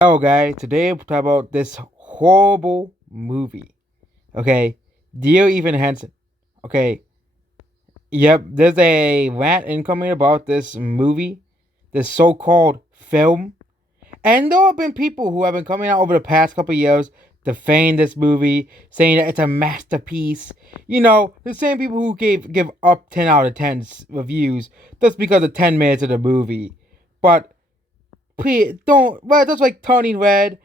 Hello, guys. Today we'll talk about this horrible movie. Okay, Dear Evan Hansen. Okay, yep. There's a rant incoming about this movie, this so-called film, and there have been people who have been coming out over the past couple of years defending this movie, saying that it's a masterpiece. The same people who give up 10 out of 10 reviews just because of 10 minutes of the movie. But please don't. Well, just like Turning Red.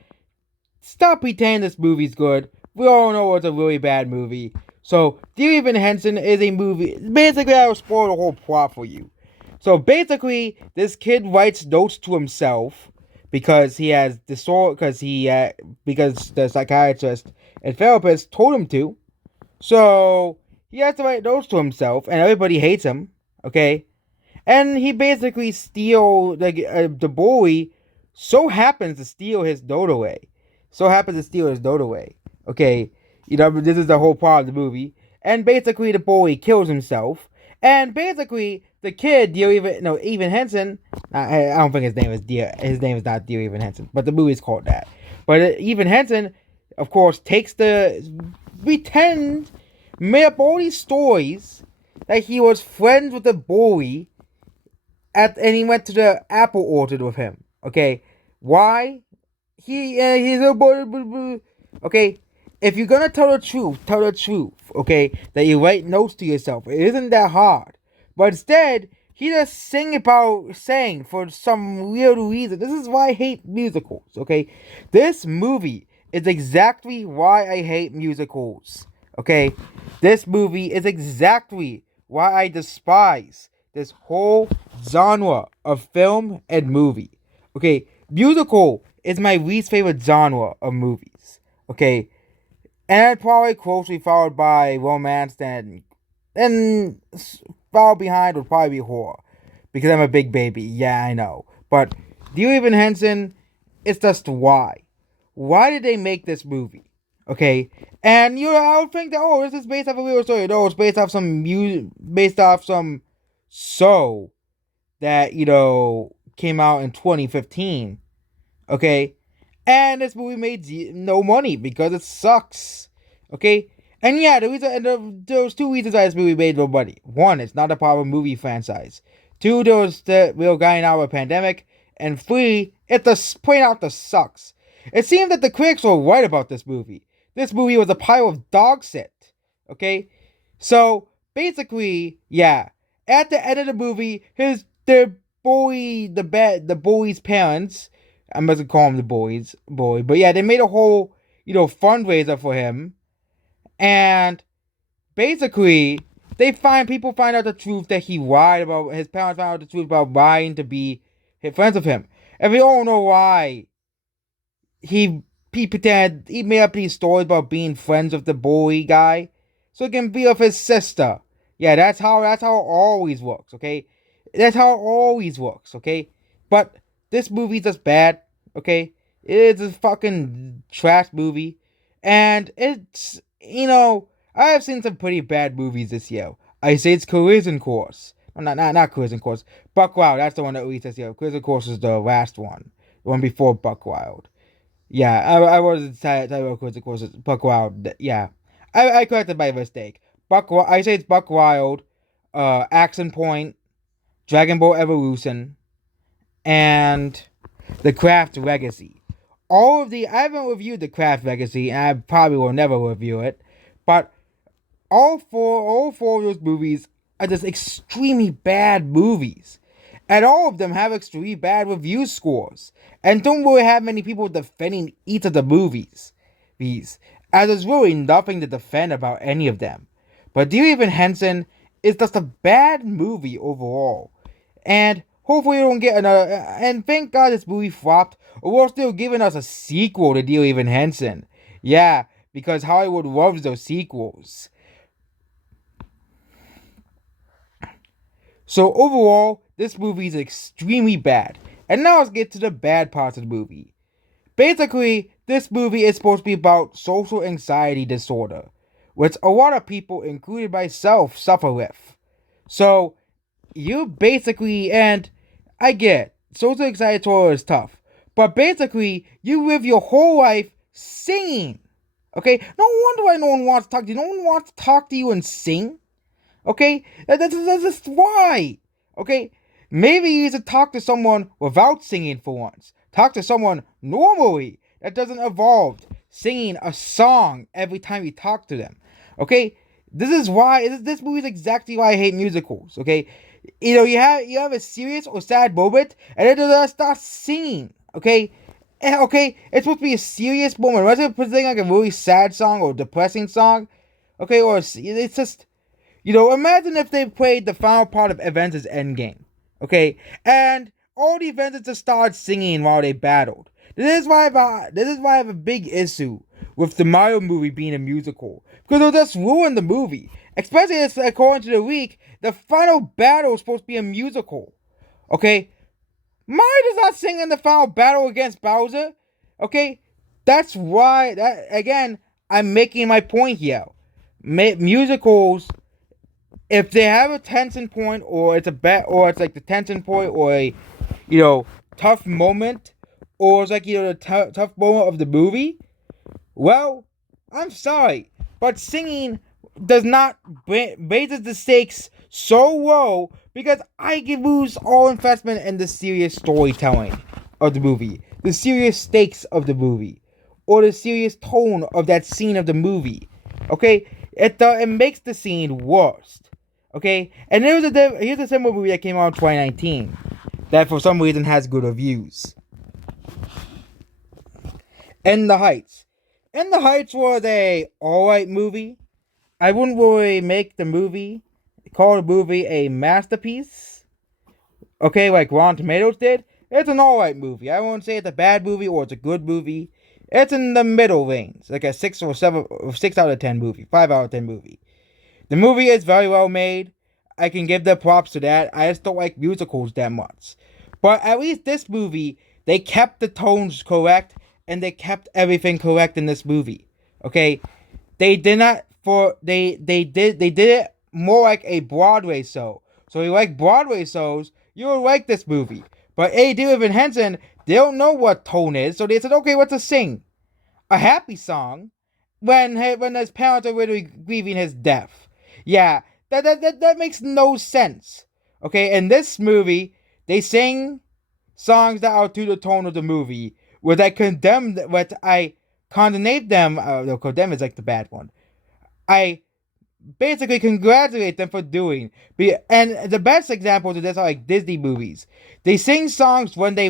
Stop pretending this movie's good. We all know it's a really bad movie. So, Dear Evan Henson is a movie. Basically, I will spoil the whole plot for you. So, basically, this kid writes notes to himself because he has disorder. Because the psychiatrist and therapist told him to. So, he has to write notes to himself, and everybody hates him. Okay, and he basically steal the bully. So happens to steal his note away. Okay, this is the whole part of the movie. And basically, the bully kills himself. And basically, the kid, Evan Henson. I don't think his name is Dear. His name is not Dear Evan Henson, but the movie's called that. But Evan Henson, of course, takes the pretend made up all these stories that he was friends with the bully and he went to the apple orchard with him. Okay, why? He's a boy. Okay, if you're gonna tell the truth, tell the truth. Okay, that you write notes to yourself. It isn't that hard. But instead, he just sang for some weird reason. This is why I hate musicals. Okay, this movie is exactly why I hate musicals. Okay, this movie is exactly why I despise this whole genre of film and movie. Okay, musical is my least favorite genre of movies. Okay, and probably closely followed by romance, and followed behind would probably be horror because I'm a big baby. Yeah, I know, but Dear Evan Hansen, it's just why. Why did they make this movie? Okay, and I would think that this is based off a real story. No, it's based off some show that came out in 2015. Okay, and this movie made no money because it sucks. Okay, and yeah, there was two reasons why this movie made no money. One, it's not a proper movie franchise. Two, there was the real guy now with a pandemic, and three, it just plain out the sucks. It seemed that the critics were right about this movie. This movie was a pile of dog shit. Okay, so basically, yeah. At the end of the movie, the bully's parents. I'm going to call him the boy, but yeah, they made a whole fundraiser for him, and basically people find out the truth that he lied about. His parents found out the truth about lying to be friends with him, and we all know why he pretended he made up these stories about being friends with the bully guy, so he can be with his sister. Yeah, that's how it always works. Okay, that's how it always works. Okay, but this movie's just bad. Okay, it's a fucking trash movie, and I have seen some pretty bad movies this year. I say it's Collision Course. Well, not Collision Course. Buck Wild. That's the one that released this year. Collision Course is the last one, the one before Buck Wild. Yeah, I was talking about Collision Course. Buck Wild. Yeah, I corrected my mistake. I say it's Buck Wild, Accent Point, Dragon Ball Evolution, and the Craft Legacy. I haven't reviewed the Craft Legacy, and I probably will never review it. But all four of those movies are just extremely bad movies, and all of them have extremely bad review scores, and don't really have many people defending each of the movies. As there's really nothing to defend about any of them. But Dear Evan Hansen is just a bad movie overall, and hopefully we don't get another. And thank God this movie flopped, or we're still giving us a sequel to Dear Evan Hansen. Yeah, because Hollywood loves those sequels. So overall, this movie is extremely bad. And now let's get to the bad parts of the movie. Basically, this movie is supposed to be about social anxiety disorder, which a lot of people, including myself, suffer with. So, and I get social anxiety disorder is tough, But basically, you live your whole life singing. Okay? No wonder why no one wants to talk to you. No one wants to talk to you and sing. Okay? That's just why. Okay? Maybe you should talk to someone without singing for once. Talk to someone normally that doesn't evolve singing a song every time you talk to them. Okay? This is why this movie is exactly why I hate musicals. Okay? You have a serious or sad moment and then they start singing. Okay? Okay, it's supposed to be a serious moment. Why is it putting like a really sad song or depressing song? Okay, or it's just imagine if they played the final part of Avengers Endgame. Okay, and all the Avengers just started singing while they battled. This is why I have a big issue with the Mario movie being a musical, because it'll just ruin the movie. Especially as according to the leak, the final battle is supposed to be a musical. Okay, Mario does not sing in the final battle against Bowser. Okay, that's why I'm making my point here. Musicals, if they have a tension point, or it's like the tension point, or a tough moment, or it's like the tough moment of the movie. Well, I'm sorry, but singing does not raises the stakes so low, because I can lose all investment in the serious storytelling of the movie, the serious stakes of the movie, or the serious tone of that scene of the movie. Okay, it makes the scene worse. Okay, and here's a similar movie that came out in 2019 that for some reason has good reviews. In the Heights. In the Heights was a alright movie. I wouldn't really call the movie a masterpiece. Okay, like Rotten Tomatoes did. It's an alright movie. I won't say it's a bad movie or it's a good movie. It's in the middle range, like a 6 or 7 or 6 out of 10 movie, 5 out of 10 movie. The movie is very well made. I can give the props to that. I just don't like musicals that much. But at least this movie, they kept the tones correct and they kept everything correct in this movie. Okay? They did not they did it more like a Broadway show. So if you like Broadway shows, you will like this movie. But David and Henson, they don't know what tone is, so they said, okay, what's to sing? A happy song when his parents are really grieving his death. Yeah, that makes no sense. Okay, in this movie, they sing songs that are to the tone of the movie, which I condemn them. No, condemn is like the bad one. I basically congratulate them for doing. And the best examples of this are like Disney movies. They sing songs when they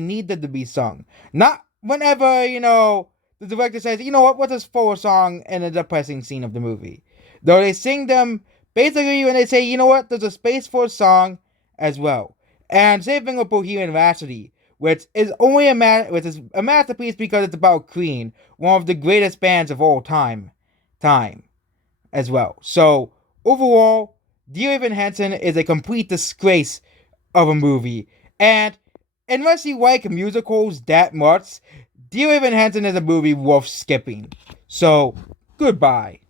need them to be sung, not whenever the director says, what's this for song in a depressing scene of the movie. Though they sing them basically when they say, there's a space for a song as well. And same thing with Bohemian Rhapsody, which is a masterpiece because it's about Queen, one of the greatest bands of all time as well. So overall, Dear Evan Hansen is a complete disgrace of a movie. And unless you like musicals that much, Dear Evan Hansen is a movie worth skipping. So goodbye.